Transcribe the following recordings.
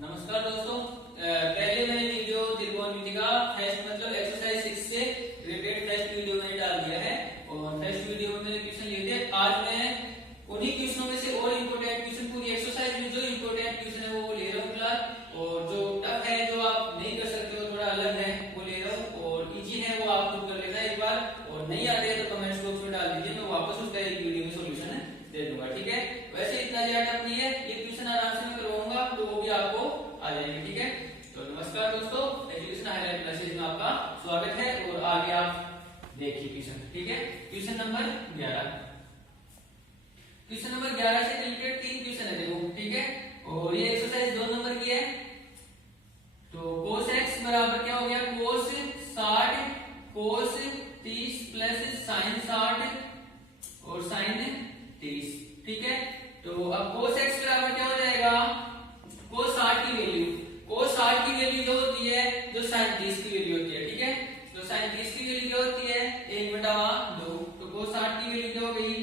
नमस्कार दोस्तों, पहले मैंने वीडियो त्रिकोणमिति का फर्स्ट मतलब एक्सरसाइज 6 से रिलेटेड फर्स्ट वीडियो मैंने डाल दिया है और फर्स्ट वीडियो में मैंने क्वेश्चन लिए थे। आज मैं उन्हीं क्वेश्चनों में से और इम्पोर्टेंट क्वेश्चन, पूरी एक्सरसाइज में जो इम्पोर्टेंट क्वेश्चन है वो ले रहा हूँ क्लास, और जो टफ है, जो आप नहीं कर सकते हो, थोड़ा अलग है, वो ले रहा हूँ, और इजी है वो आप खुद कर लेना एक बार, और नहीं आते तो कमेंट बॉक्स में डाल दीजिए, मैं वापस उसका एक वीडियो में सोल्यूशन दे दूंगा। ठीक है, वैसे इतना ज्यादा टफ नहीं है, ये क्वेश्चन आराम से मैं करवाऊंगा तो वो भी आपको आ जाएंगे। ठीक है, तो नमस्कार दोस्तों, एजुकेशन हाईलाइट क्लासेज में आपका स्वागत है और आगे आप देखिए क्वेश्चन। ठीक है, क्वेश्चन नंबर 11। क्वेश्चन नंबर 11 से रिलेटेड 3 क्वेश्चन है देखो। ठीक है, और ये एक्सरसाइज 2 नंबर की है। तो cos x बराबर क्या हो गया, cos 60 cos 30 प्लस sin 60 और sin 30। ठीक है, तो अब cos x बराबर क्या हो जाएगा, cos 60 की वैल्यू, cos 60 की वैल्यू जो होती है, जो sin 30 की वैल्यू होती है। ठीक है, तो sin 30 की वैल्यू क्या होती है, 1/2। तो cos 60 की वैल्यू क्या हो गई,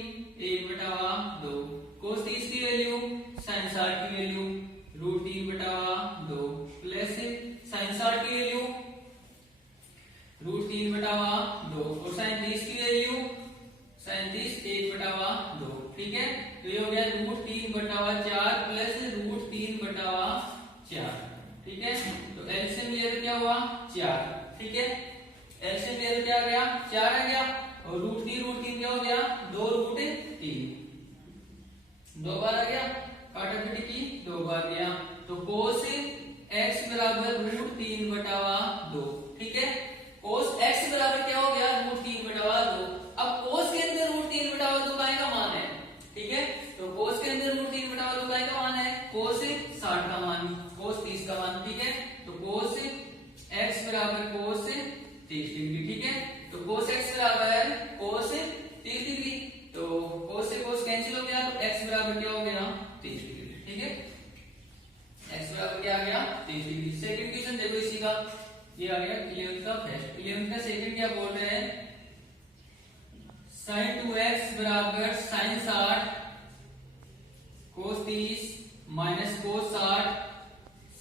1/2। cos 30 की वैल्यू, sin 60 की वैल्यू √3/2 प्लस sin 60 की वैल्यू √3/2 और sin 30 की वैल्यू sin 30 1/2। ठीक है, तो ये हो गया √3/4 प्लस √3/4। ठीक है, तो एलसीएम लिया तो क्या हुआ 4। ठीक है, एलसीएम लिया तो क्या आ गया 4 आ गया, और √3 क्या हो गया 2√3, 2 बार आ गया, काटाकाटी की 2 बार गया, तो cos x बराबर √3/2। ठीक है, cos x बराबर क्या हो गया √3/2। अब cos के अंदर √3/2 काय का मान है। ठीक है, तो cos के अंदर √3/2 काय का मान है, cos 60 का मान, cos 30 का मान। ठीक है, तो cos x बराबर cos 30 डिग्री। ठीक है, तो cos x बराबर cos 30 डिग्री, तो cos से cos कैंसिल हो गया, तो x बराबर क्या हो गया 30 डिग्री। ठीक है, x बराबर क्या आ गया 30 डिग्री। सेकंड क्वेश्चन देखो इसी का, ये आ गया 11th का फर्स्ट। 11th का सेकंड क्या बोल रहे हैं, sin 2x बराबर sin 60 cos 30 minus cos 60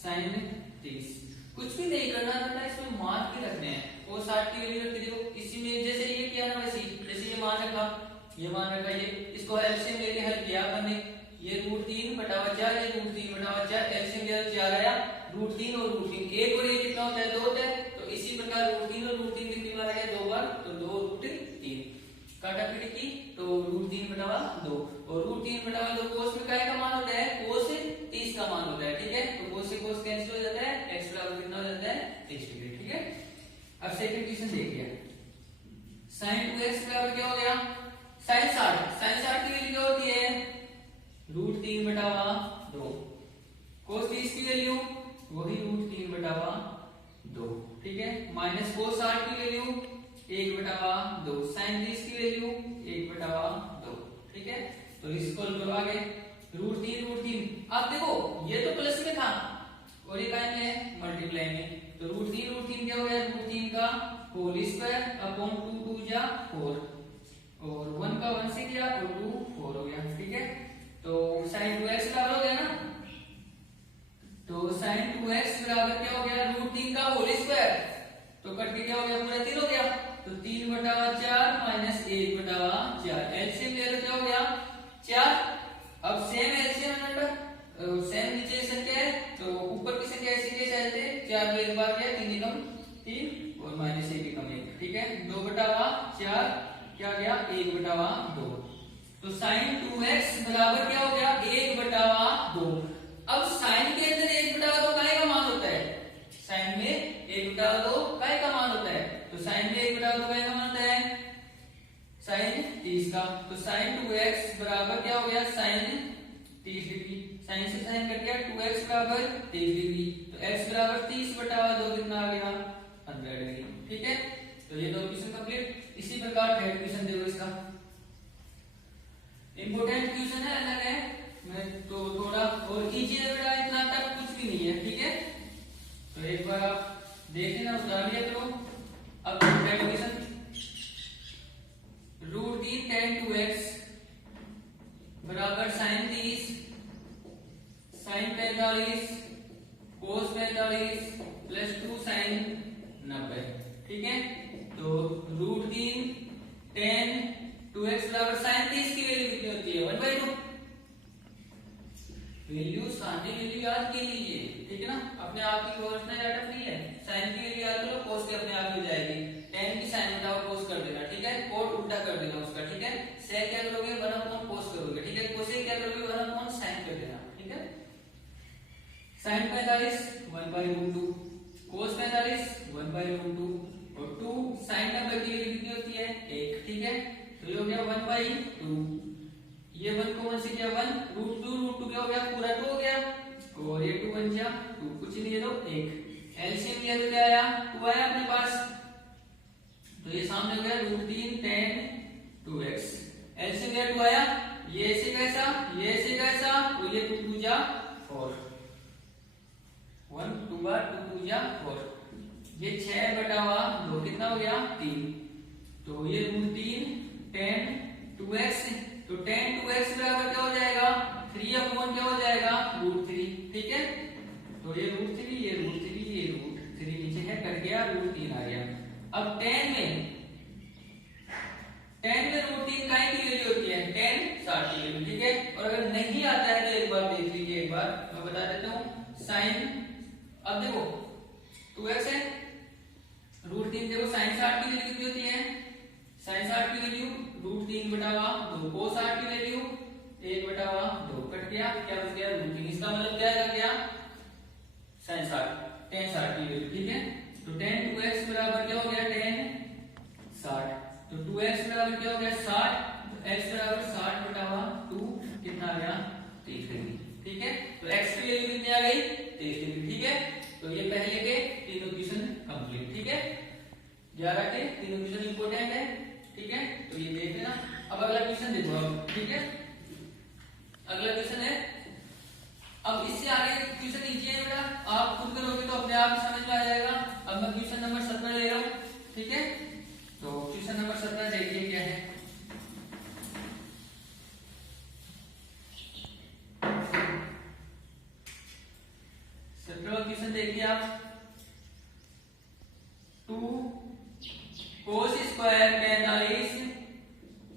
sin 30। कुछ भी नहीं करना था, इसमें मान के रखने हैं। cos 60 की वैल्यू रख दो, इसी में जैसे ये किया ना वैसे जैसे ये मान रखा, ये मान रखा, ये इसको एलसीएम लेके हल किया अपन ने, ये √3/4, ये √3/4, एलसीएम लिया तो 4 आया, √3 और √3, एक और ये कितना होता है 2 होता है, तो इसी प्रकार √3 और √3 कितनी बार आ गया 2 बार, तो 2√3 काटाकाटी की, तो √3/2 और √3/2 cos में काय का मान होता है, cos 30 का मान होता है। ठीक है, तो cos से cos कैंसिल हो जाता है, x बराबर कितना हो जाता है 30 डिग्री। ठीक है, अब सेकंड क्वेश्चन देखिए, sin 2x बराबर क्या हो गया sin 60 की वैल्यू क्या होती है √3/2, cos 30 की वैल्यू वही √3/2। ठीक है, माइनस cos 60 की वैल्यू 1/2, sin 30 की वैल्यू 1/2। ठीक है, तो इसको करो आगे, √3, आप देखो ये तो प्लस में था और ये काय में है मल्टीप्लाई में, तो √3 क्या हो गया, √3 का होल स्क्वायर अपॉन 2 2 जा 4, और 1 का 1 से किया और 2 4 हो गया। ठीक है, तो sin 2x बराबर हो गया ना, तो sin 2x बराबर क्या हो गया √3 का होल स्क्वायर, तो कट के क्या हो गया पूरा 3 हो गया, तो 3/4 माइनस 1/4, एलसीएम ले लो क्या हो गया 4। अब सेम एलसीएम सेम नीचे संख्या है, तो ऊपर की संख्या ऐसी के चाहते 4 में एक बार गया, 3 एकम 3 और माइनस 1 एकम 1। ठीक है, 2/4 क्या गया 1/2, तो sin 2x बराबर क्या हो गया 1/2। अब sin के अंदर 1/2 काय का मान होता है, sin में 1/2 काय का मान होता है, तो sin में 1/2 काय का मान होता है sin 30 का, तो sin 2x बराबर क्या हो गया sin 30 डिग्री, sin से sin कट गया, 2x बराबर 30 डिग्री, तो x बराबर 30/2 कितना आ गया 100 डिग्री। ठीक है, तो ये 2 क्वेश्चन कंप्लीट। इसी प्रकार थर्ड क्वेश्चन देखो, इसका इंपोर्टेंट क्वेश्चन है, अलग है, मैं तो थोड़ा और इजी है बेटा, इतना तक कुछ भी नहीं है। ठीक है, तो एक बार आप देख लेना, उतार लिया करो। अब थर्ड क्वेश्चन, √3 tan 2x बराबर sin 30 sin 45 कोस 45 प्लस 2 साइन 90। ठीक है, तो √3 tan 2x बराबर साइन 30 की वैल्यू कितनी होती है 1/2। वैल्यू साइन वैल्यू याद कर लीजिए, ठीक है ना, अपने आप की कोऑर्डिनेट डाटा फ्री है। साइन की वैल्यू याद करो, कोस की अपने आप हो जाएगी। tan की साइन बताओ कोस कर देना, ठीक है, कोट उल्टा कर देना उसका, ठीक है। सेक क्या करोगे 1/कोस करोगे, ठीक है, कोसेक क्या करोगे 1/साइन कर देना, ठीक है। साइन 45 1/√2, कोस 45 1/√2 और 2 साइन 90 की वैल्यू कितनी होती है 1, ठीक है। तो ये हो गया 1/2, ये 1 कॉमन से क्या 1 √2 क्या हो गया पूरा 2 हो गया और ये 2 बन गया 2, कुछ नहीं है तो 1। एलसीएम लिया तो क्या आया 2 आया अपने पास, तो ये सामने हो गया √3 tan 2x। एलसीएम लिया 2 आया, ये ऐसे कैसा ये ऐसे कैसा, तो ये 2 2 जा 4, 1 2 बार 2 2 जा 4, ये 6/2 कितना हो गया 3, तो ये √3 tan 2x, तो tan 2x बराबर क्या हो जाएगा 3/क्या हो जाएगा √3, ठीक है। तो ये √3 ये √3 ये √3 नीचे है कट गया √3 आ गया। अब tan में √3 काय की वैल्यू होती है tan 60 की वैल्यू, ठीक है। और अगर नहीं आता है तो एक बार देख लीजिए, एक बार मैं बता देता हूं साइन, अब देखो 2x है √3, देखो साइन 60 की वैल्यू कितनी होती है, साइन 60 की वैल्यू √3/2, कोस 60 की वैल्यू 1/2 कट गया, क्या बच गया √3। इसका मतलब क्या आ गया साइन 60 tan 60 की वैल्यू, ठीक है। तो tan 2x बराबर क्या हो गया tan 60, तो 2x बराबर क्या हो गया 60, तो x बराबर 60/2 कितना आ गया 30 डिग्री, ठीक है। तो x की वैल्यू कितनी आ गई 30 डिग्री, ठीक है। तो ये पहले के तीनों क्वेश्चन कंप्लीट, ठीक है। 11 के तीनों क्वेश्चन इंपॉर्टेंट है, ठीक है, तो ये देख लेना। अब अगला क्वेश्चन देखो अब, ठीक है। अगला क्वेश्चन है, अब इससे आगे क्वेश्चन नीचे है बेटा, आप खुद करोगे तो अपने आप समझ में आ जाएगा। अब मैं क्वेश्चन नंबर 17 ले रहा हूं, ठीक है। तो क्वेश्चन नंबर 17 देखिए क्या है। क्वेश्चन देखिए आप, 2 cos square 45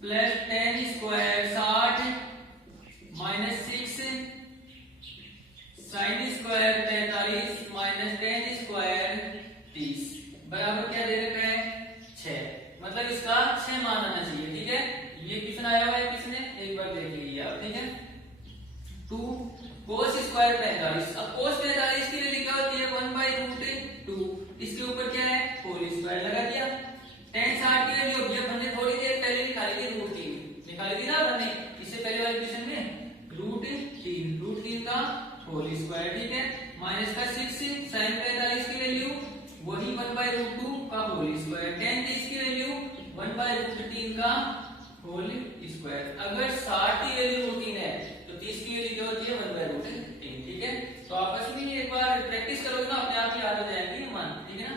plus tan square 60 minus 6 sin square 45 minus tan square 30 बराबर क्या दे रखा है 6, मतलब इसका 6 मान आना चाहिए, ठीक है। ये क्वेश्चन आया हुआ है किसने, एक बार देख लीजिए आप, ठीक है। 2 cos स्क्वायर 45, अब cos 45 की वैल्यू क्या होती है 1/√2, इसके ऊपर क्या है होल स्क्वायर लगा दिया। tan 60 की वैल्यू अभी हमने थोड़ी देर पहले निकाली थी √3 निकाली थी ना हमने, इससे पहले वाले क्वेश्चन में √3 का होल स्क्वायर, ठीक है, माइनस का 6 sin 45 की वैल्यू वही 1/√2 का होल स्क्वायर, tan 30 की वैल्यू 1/√3 का होल स्क्वायर। अगर 60 की वैल्यू √3 है तो 30 की वैल्यू क्या होती है 1/√3, ठीक है। तो आपस में एक बार प्रैक्टिस करोगे ना अपने आप ही याद हो जाएंगे मान, ठीक है ना।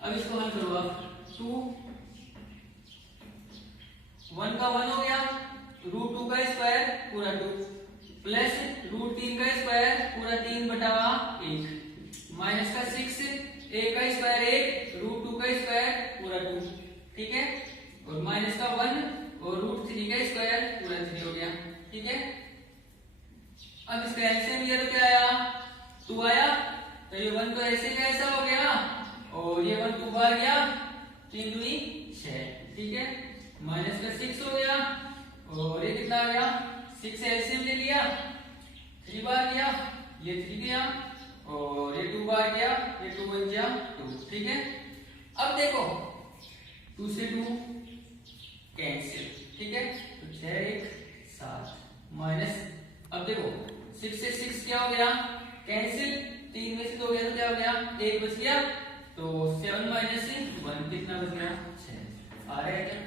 अब इसको हल करो आप, 2 1 का 1 हो गया, √2 का स्क्वायर पूरा 2 प्लस √3 का स्क्वायर पूरा 3/1 माइनस का 6 1 का स्क्वायर 1 √2 का स्क्वायर पूरा 2, ठीक है, और माइनस का 1 और √3 का स्क्वायर पूरा 3 हो गया, ठीक है। अब इसका एलसीएम लिया तो क्या आया 2 आया, तो ये 1 तो ऐसे का ऐसा हो गया और ये 1 2 बार गया 3 दूनी 6, ठीक है, माइनस का 6 हो गया और ये कितना आ गया 6 एलसीएम ले लिया 3 बार गया, ये 3 गया और ये 2 बार गया, ये 2 बन गया 2, ठीक है। अब देखो 2 से 2 कैंसिल, ठीक है, तो 6 1 7 माइनस, अब देखो 6 से 6 क्या हो गया कैंसिल, 3 में से 2 गया तो क्या हो गया 1 बच गया, तो 7 माइनस 1 कितना बच गया 6 आ रहा है क्या,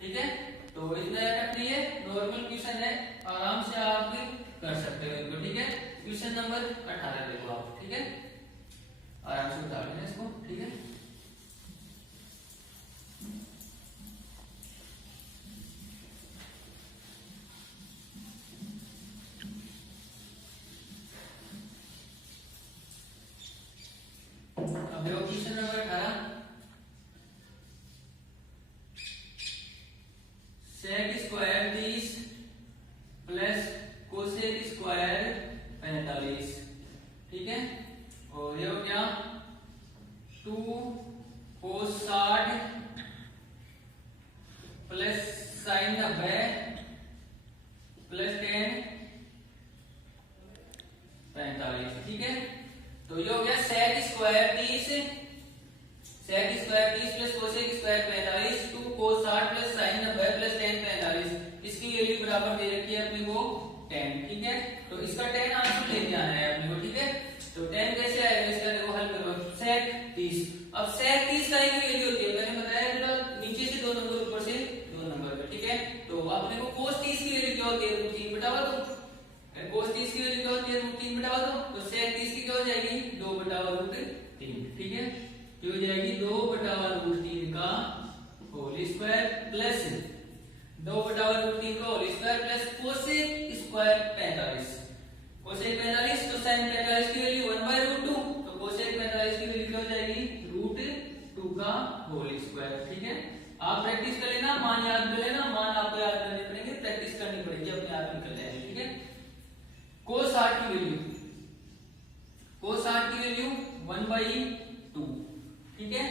ठीक है। तो इतना रखनी है, नॉर्मल क्वेश्चन है, आराम से आप कर सकते हो इनको, ठीक है। क्वेश्चन नंबर 18 देखो आप, ठीक है, आराम से उतार लेना इसको, ठीक है। अब देखो question number 18, sec square 30 plus cosec square 45, ठीक है। और ये हो गया 2 cos 60 plus sine 90 plus tan 45, ठीक है। तो ये हो गया sec square 30 plus cosec square 45, 2 cos 60 plus sine 90 plus tan 45, इसकी वैल्यू बराबर दे रखी है अपने को 10, ठीक है। तो इसका tan आंसर लेके आना है अपने को, ठीक है। तो tan कैसे आएगा इसका, देखो हल करो। सेक 30, अब सेक 30 का एक वैल्यू होती है, मैंने बताया था नीचे से 2 नंबर ऊपर से 2 नंबर पे, ठीक है। तो अपने को cos 30 की वैल्यू क्या होती है, 3 बटा 2। cos 30 की वैल्यू क्या होती है, 3 बटा 2। तो sec 30 की क्या हो जाएगी, 2 बटा √3, ठीक है। ये हो जाएगी 2 बटा √3 का होल स्क्वायर प्लस 2 बटा √3 का whole square plus cosec square 45। Cosec 45 तो sin 45 की वैल्यू 1/√2, तो कोसेक 45 की वैल्यू क्या हो जाएगी, √2 का होल स्क्वायर, ठीक है। आप प्रैक्टिस कर लेना, मान याद कर लेना, मान आपको याद करने पड़ेंगे, प्रैक्टिस करनी पड़ेगी, अपने आप निकल जाएंगे, ठीक है। cos 60 की वैल्यू 1/2, ठीक है,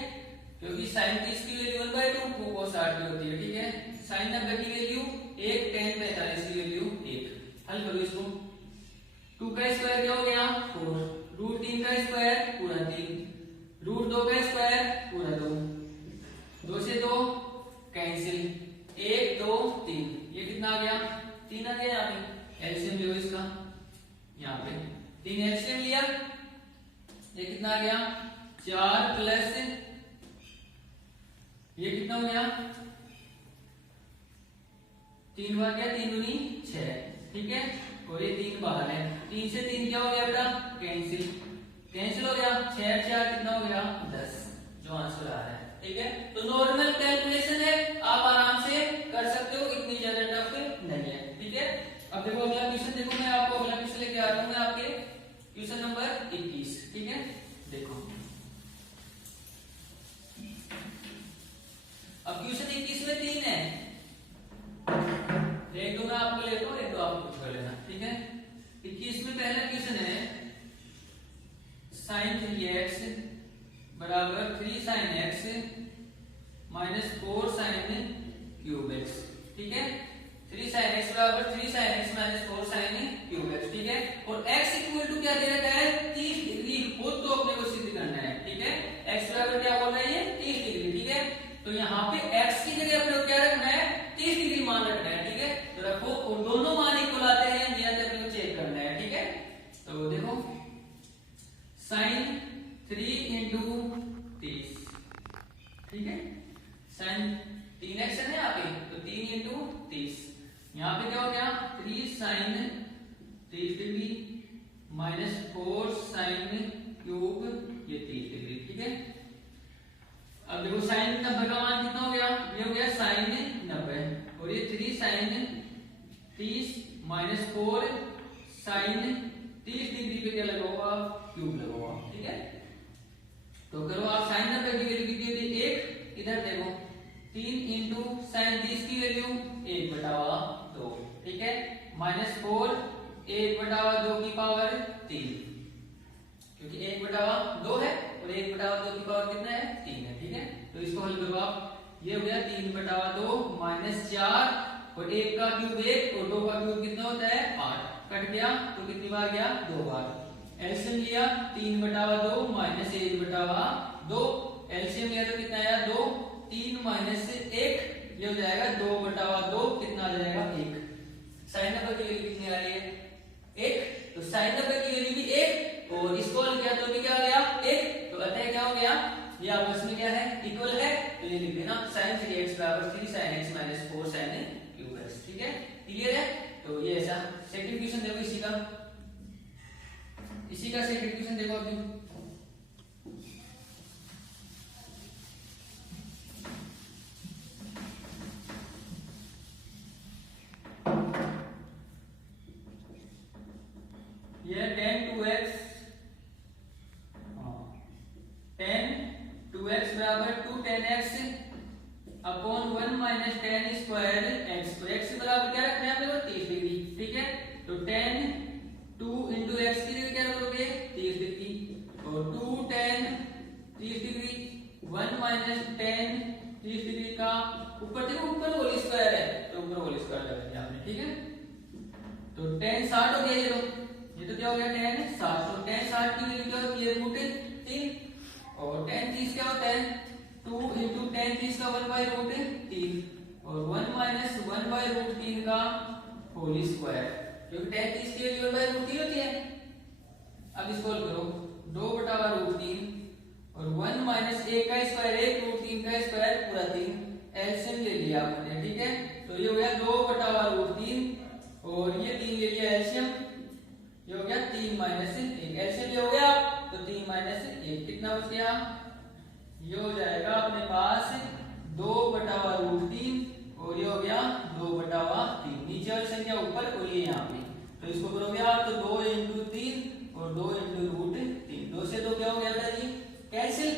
क्योंकि sin 30 की वैल्यू 1/2 cos 60 की होती है, ठीक है। sin 90 की वैल्यू 1, tan 45 की वैल्यू 1। हल करो इसको। 2 का स्क्वायर क्या हो गया 4, √3 का स्क्वायर पूरा 3, √2 का स्क्वायर पूरा 2, 2 से 2 कैंसिल, 1 2 3, ये कितना आ गया 3 आ गया। यहाँ पे एलसीएम लो इसका, यहाँ पे 3 एलसीएम लिया, ये कितना आ गया 4 प्लस ये कितना हो गया 3 बार गया 3 दूनी 6, ठीक है। और ये 3 बाहर है, 3 से 3 क्या हो गया बेटा कैंसिल, कैंसिल हो गया, 6 4 कितना हो गया 10, जो आंसर आ रहा है, ठीक है। तो नॉर्मल कैलकुलेशन है, आप आराम से कर सकते हो, इतनी ज्यादा टफ नहीं है, ठीक है। अब देखो अगला क्वेश्चन, देखो मैं आपको अगला क्वेश्चन लेके आ रहा हूं, मैं आपके क्वेश्चन नंबर 21, ठीक है। देखो अब क्वेश्चन 21 में 3 है, एक दो मैं आपको लेता हूं, एक दो आप कुछ कर लेना, ठीक है। 21 में पहला क्वेश्चन है sin 3x बराबर 3 sin x minus 4 sin cube x, ठीक है। 3 sin x बराबर 3 sin x minus 4 sin cube x, ठीक है। और x इक्वल टू क्या दे रखा है 30 डिग्री, वो तो अपने को सिद्ध करना है, ठीक है। x बराबर क्या बोल रहा है ये 30 डिग्री, ठीक है। तो यहाँ पे x की जगह अपने को क्या रखना है 30 डिग्री मान रखना है, ठीक है। तो रखो, और दोनों मान इक्वल आते हैं या नहीं अपने को चेक करना है, ठीक है। तो देखो sin 3 into 30, ठीक है। sin 3x है यहाँ पे, तो 3 into 30, यहाँ पे क्या हो गया 3 sin 30 degree minus 4 sin cube ये 30 डिग्री, ठीक है। अब देखो sin 90 का मान कितना हो गया, ये हो गया sin 90, और ये 3 sin 30 माइनस 4 sin 30 डिग्री पे क्या लगा हुआ क्यूब लगा हुआ, ठीक है। तो करो आप sin 90 की वैल्यू कितनी थी 1, इधर देखो 3 इंटू sin 30 की वैल्यू 1/2, ठीक है, माइनस 4 1/2 की पावर 3, क्योंकि 1/2 है और 1/2 की पावर कितना है 3 है, ठीक है। तो इसको हल करो आप, ये हो गया 3/2 माइनस 4 और 1 का क्यूब 1 और 2 का क्यूब कितना होता है 8, कट गया तो कितनी बार गया 2 बार। एलसीएम लिया 3/2 माइनस 1/2, एलसीएम लिया तो कितना आया 2, 3 माइनस 1 ये हो जाएगा 2/2, कितना आ जाएगा 1। sin 90 की वैल्यू कितनी आ रही है 1, तो sin 90 की वैल्यू भी 1 और इसको हल किया तो भी क्या आ गया 1, तो अतः क्या हो गया ये आपस में क्या है इक्वल है, तो ये लिख देना sin 3x बराबर 3 sin x minus 4 sin cube x, ठीक है। क्लियर है। तो ये ऐसा सेकंड क्वेश्चन देखो इसी का सेकंड क्वेश्चन देखो अभी, ये tan 2x tan upon 1 minus ten square x. तो एक्स बराबर क्या रखना है आपने को 30 डिग्री, ठीक है। तो टेन 2 इंटू एक्स की जगह क्या रखोगे 30 डिग्री, और 2 10 30 डिग्री, 1 माइनस टेन 30 डिग्री का ऊपर देखो ऊपर होल स्क्वायर है तो ऊपर होल स्क्वायर लगा दिया आपने, ठीक है। तो टेन 60 हो गया ये तो क्या हो गया टेन 60। तो टेन 60 की वैल्यू क्या होती है रूट 3, और टेन 30 क्या होता है 2 इंटू टेन 30 का 1 बाई रूट 3, और 1 माइनस 1 बाई रूट 3 का होल स्क्वायर, क्योंकि टेन 30 की वैल्यू 1 बाई रूट 3 होती है। अब इसको करो 2 बटा रूट 3 और 1 माइनस 1 का स्क्वायर 1 रूट 3 का स्क्वायर पूरा 3, एलसीएम ले लिया आपने, ठीक है। तो ये हो गया 2 बटा रूट 3 और ये 3 ले लिया एलसीएम, ये हो गया 3 माइनस 1, एलसीएम ये हो गया तो 3 माइनस 1 कितना बच गया, ये हो जाएगा अपने पास 2 बटा रूट 3 और ये हो गया 2 बटा 3, नीचे वाली संख्या ऊपर और ये यहाँ पे, तो इसको करोगे आप तो 2 इंटू 3 और 2 इंटू रूट 3, 2 से 2 क्या हो गया था जी कैंसिल,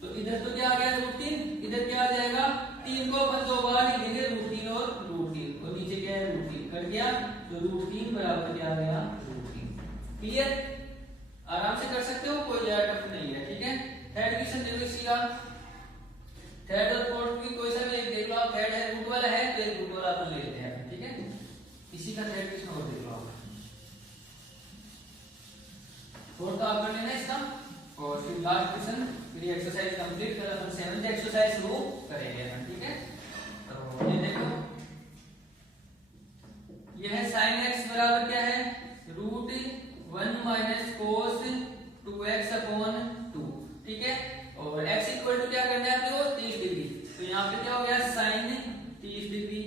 तो इधर तो क्या आ गया रूट 3, इधर क्या आ जाएगा 3 को अपन 2 बार लिख देंगे रूट 3 और रूट 3, और नीचे क्या है रूट 3 कट गया, तो रूट 3 बराबर क्या आ गया रूट 3। क्लियर, आराम से कर सकते हो, कोई ज्यादा टफ नहीं है, ठीक है। थर्ड क्वेश्चन देखो इसी का, थर्ड और फोर्थ भी कोई सा भी एक देख लो आप, थर्ड है रूट वाला है तो एक रूट वाला अपन ले लेते हैं, ठीक है। इसी का थर्ड क्वेश्चन और देख लो आप, फोर्थ आप कर लेना इसका, और फिर लास्ट क्वेश्चन, फिर ये एक्सरसाइज कंप्लीट कर अपन 7th एक्सरसाइज शुरू करेंगे अपन, ठीक है। तो ये देखो ये है sin x बराबर क्या है root 1 minus cos 2x upon 2, ठीक है। और x इक्वल टू क्या करना है आपको 30 डिग्री, तो यहाँ पे क्या हो गया sin 30 डिग्री,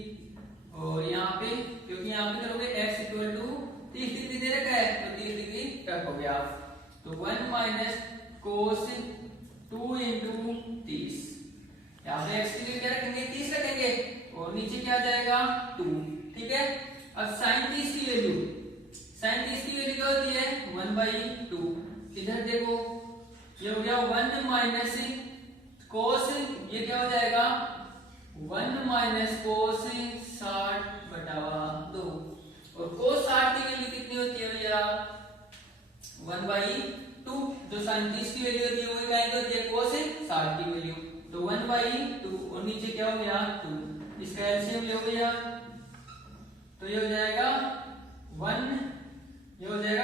और यहाँ पे क्योंकि यहाँ पे करोगे x इक्वल टू 30 डिग्री दे रखा है तो 30 डिग्री रखोगे आप, तो 1 माइनस कोस 2 इंटू 30, यहाँ पे x की वैल्यू क्या रखेंगे 30 रखेंगे, और नीचे क्या आ जाएगा 2, ठीक है। अब sin 30 की वैल्यू, sin 30 की वैल्यू क्या होती है 1/2, इधर देखो ये हो गया 1 माइनस कोस, ये क्या हो जाएगा 1 माइनस कोस 60/2, और कोस 60 की वैल्यू कितनी होती है भैया 1/2, जो sin 30 की वैल्यू होती है वो क्या होती है कोस 60 की वैल्यू, तो 1/2 और नीचे क्या हो गया 2, इसका एलसीएम ले हो गया तो ये हो जाएगा 1, ये हो जाएगा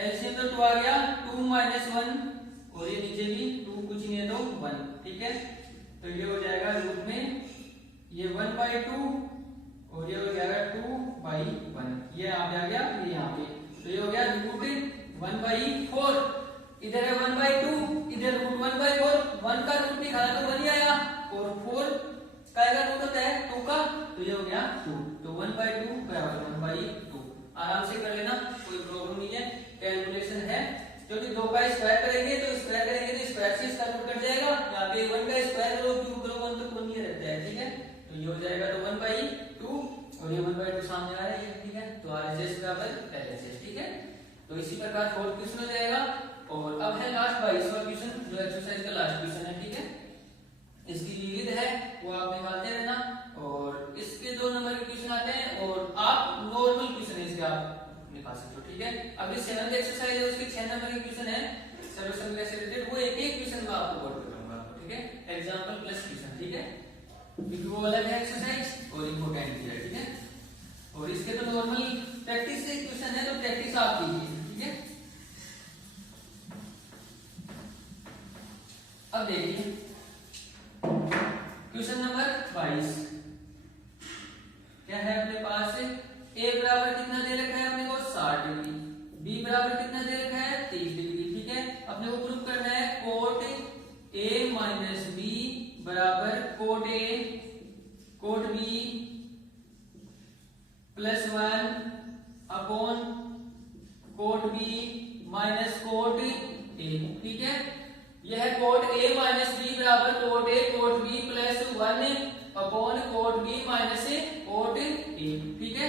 एलसीएम तो 2 आ गया 2 माइनस 1, और ये नीचे भी 2 कुछ नहीं है तो 1, ठीक है। तो ये हो जाएगा रूट में ये 1/2 और ये हो जाएगा 2/1, ये यहाँ पे आ गया ये यहाँ पे, तो ये हो गया रूट 1/4, इधर है 1/2 इधर रूट 1/4, 1 का रूट निकाला तो 1 ही आया, और 4 का रूट होता है 2 का, तो ये हो गया 2, तो 1/2 बराबर 1/2, आराम से कर लेना कोई प्रॉब्लम नहीं है, कैलकुलेशन है, क्योंकि 2 का स्क्वायर करेंगे तो स्क्वायर से इसका रूट कट जाएगा, यहाँ पे 1 का स्क्वायर करो क्यूब करो 1 तो कोई नहीं रहता है, ठीक है। तो ये हो जाएगा तो 1/2 और ये 1/2 सामने आ रहा है, ठीक है। तो RHS बराबर LHS, ठीक है। तो इसी प्रकार फोर्थ क्वेश्चन हो जाएगा, और अब है लास्ट 22वां क्वेश्चन जो एक्सरसाइज का लास्ट क्वेश्चन है, ठीक है। इसकी विविध है वो आप निकालते रहना, और इसके 2 नंबर के क्वेश्चन आते हैं, और आप नॉर्मल क्वेश्चन इसके आप निकाल सकते हो, ठीक है। अभी 7th एक्सरसाइज है उसके 6 नंबर के क्वेश्चन है सर्वसम से रिलेटेड, वो एक क्वेश्चन में आपको वर्क करूंगा, ठीक है, एग्जांपल प्लस क्वेश्चन, ठीक है, क्योंकि वो अलग है एक्सरसाइज और इंपॉर्टेंट भी है, ठीक है। और इसके तो नॉर्मल प्रैक्टिस से क्वेश्चन है तो प्रैक्टिस आप कीजिए, ठीक है। अब देखिए क्वेश्चन नंबर 22 क्या है अपने पास, a बराबर कितना दे रखा है अपने को 60 डिग्री, b बराबर कितना दे रखा है 30 डिग्री, ठीक है। अपने को प्रूव करना है कोट a माइनस b बराबर cot a cot b plus 1 upon cot b minus cot a, ठीक है। यह है कोट a माइनस b बराबर cot a cot b plus 1 upon cot b minus cot a, ठीक है।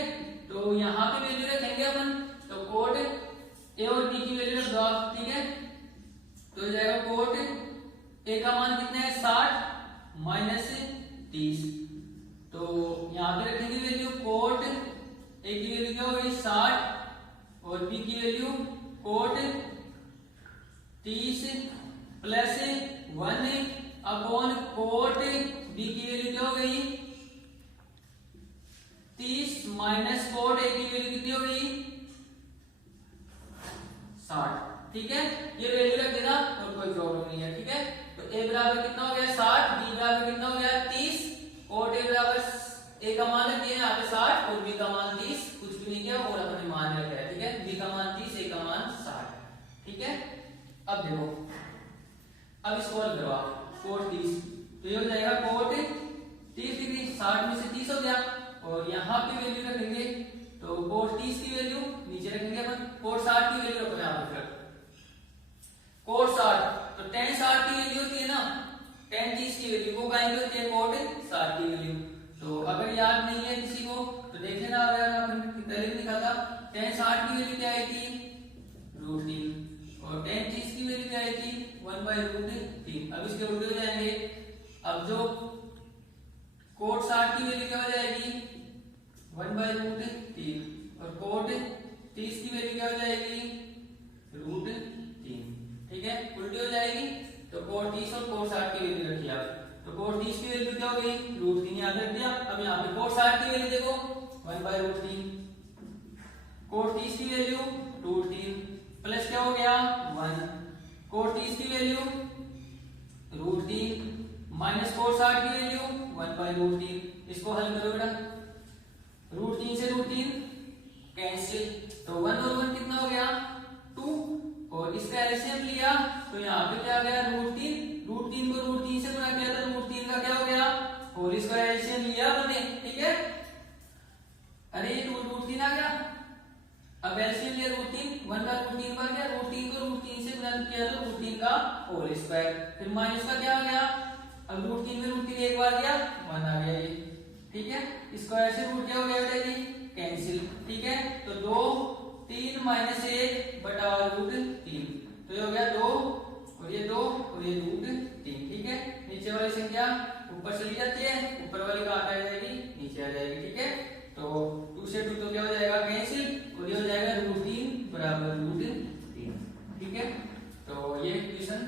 तो यहाँ पे वैल्यू रखेंगे अपन, तो कोट a और b की वैल्यू रख दो आप, ठीक है। तो हो जाएगा कोट a का मान कितना है 60 माइनस 30। तो यहाँ पे रखेंगे वैल्यू कोट ए की वैल्यू क्या होगी 60 और बी की value cot 30 plus 1 upon cot b की वैल्यू क्या हो गई 30 माइनस कोट ए की वैल्यू कितनी हो गई 60। ठीक है, ये वैल्यू रख देना और कोई प्रॉब्लम नहीं है। ठीक है, तो ए बराबर कितना हो गया 60, बी बराबर कितना हो गया 30, कोट ए बराबर ए का मान रख दिया यहाँ पे 60 और बी का मान 30, कुछ भी नहीं किया और अपने मान रखा है। ठीक है, बी का मान 30, ए का मान 60। ठीक है, अब देखो, अब इसको हल करो आप, कोट 30 तो ये हो जाएगा कोट 30 डिग्री, 60 में से 30 हो गया और यहाँ पे वैल्यू रखेंगे तो कोट 30 की वैल्यू नीचे रखेंगे अपन, कोट 60 की वैल्यू रखो यहाँ पे, कोट 60 तो tan 60 की वैल्यू होती है ना, tan 30 की वैल्यू वो कहीं पे होती है कोट 60 की वैल्यू। तो अगर याद नहीं है किसी को तो देख लेना, अगर अपन पहले भी लिखा था tan 60 की वैल्यू क्या आई थी √3 और tan 30 की वैल्यू क्या आई थी 1/√3। अब इसके उल्टे हो जाएंगे, अब जो कोट 60 की वैल्यू क्या हो जाएगी 1/√3 और कोट 30 की वैल्यू क्या हो जाएगी √3। ठीक है, उल्टी हो जाएगी तो कोट 30 और कोट 60 की वैल्यू रखिए आप, तो कोट 30 की वैल्यू क्या हो गई √3 याद रख दिया। अब यहाँ पे कोट 60 की वैल्यू देखो 1/√3, कोट 30 की वैल्यू √3 प्लस क्या हो गया 1, कोट 30 की वैल्यू √3 माइनस कोट 60 की वैल्यू 1/√3। इसको हल करो बेटा, √3 से √3 कैंसिल, तो 1 और 1 कितना हो गया 2 और इसका एलसीएम लिया तो यहाँ पे क्या आ गया √3 को √3 से गुणा किया था, √3 का क्या हो गया और इसका एलसीएम लिया हमने। ठीक है, अरे ये √3 आ गया, अब एलसीएम लिया √3, 1 का √3 बन गया, √3 को √3 से गुणा किया तो √3 का होल स्क्वायर, फिर माइनस का क्या आ गया, अब √3 में √3 एक बार गया 1 आ गया ये। ठीक है, इसको ऐसे रूट क्या हो गया बेटा जी कैंसिल। ठीक है, तो 2 3 माइनस 1 बटा √3 तो ये हो गया 2 और ये 2 और ये √3। ठीक है, नीचे वाली संख्या ऊपर चली जाती है, ऊपर वाली कहाँ आ जाएगी नीचे आ जाएगी। ठीक है, तो 2 से 2 तो क्या हो जाएगा कैंसिल और ये हो जाएगा √3 बराबर √3। ठीक है, तो ये इक्वेशन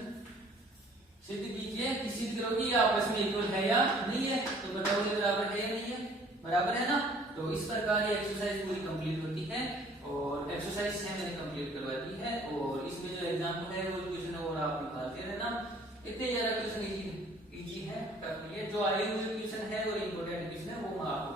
सिद्ध कीजिए कि सिद्ध करो कि आपस में इक्वल है या नहीं है, तो बताओ ये बराबर है या नहीं है, बराबर है ना। तो इस प्रकार ये एक्सरसाइज पूरी कंप्लीट होती है और एक्सरसाइज है मैंने कंप्लीट करवा दी है और इसमें जो एग्जाम्पल है वो क्वेश्चन और आप निकालते रहना, इतने ज्यादा क्वेश्चन इजी है, टफ नहीं है, जो आए हुए क्वेश्चन है और इंपोर्टेंट क्वेश्चन है वो मैं आपको